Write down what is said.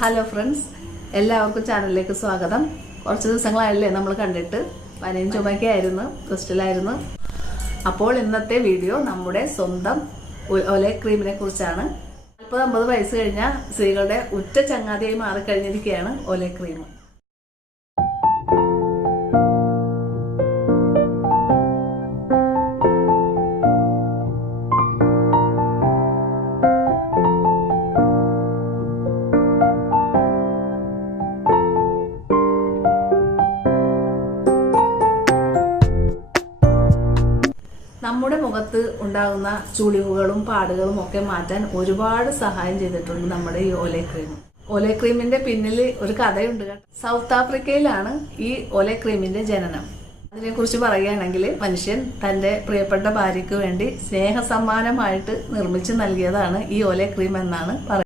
Hello friends, എല്ലാവർക്കും ചാനലിലേക്ക് സ്വാഗതം. കുറച്ച് ദിവസങ്ങളായല്ലേ നമ്മൾ കണ്ടിട്ട്. പനിയും ചുമയൊക്കെ ആയിരുന്നു, റെസ്റ്റിലായിരുന്നു. അപ്പോൾ ഇന്നത്തെ വീഡിയോ നമ്മുടെ സ്വന്തം ഒലേ ക്രീമിനെ കുറിച്ചാണ്. 40-50 വയസ്സ് കഴിഞ്ഞ സ്ത്രീകളുടെ ഉറ്റ ചങ്ങാതിയായി മാറിക്കഴിഞ്ഞിരിക്കുകയാണ് ഒലേ ക്രീം. നമ്മുടെ മുഖത്ത് ഉണ്ടാകുന്ന ചുളിവുകളും പാടുകളും ഒക്കെ മാറ്റാൻ ഒരുപാട് സഹായം ചെയ്തിട്ടുണ്ട് നമ്മുടെ ഈ ഒലേ ക്രീം. ഒലേ ക്രീമിന്റെ പിന്നിൽ ഒരു കഥയുണ്ട്. സൗത്ത് ആഫ്രിക്കയിലാണ് ഈ ഒലേ ക്രീമിന്റെ ജനനം. അതിനെക്കുറിച്ച് പറയുകയാണെങ്കിൽ, മനുഷ്യൻ തന്റെ പ്രിയപ്പെട്ട ഭാര്യയ്ക്ക് വേണ്ടി സ്നേഹസമ്മാനമായിട്ട് നിർമ്മിച്ചു നൽകിയതാണ് ഈ ഒലേ ക്രീം എന്നാണ് പറയുന്നത്.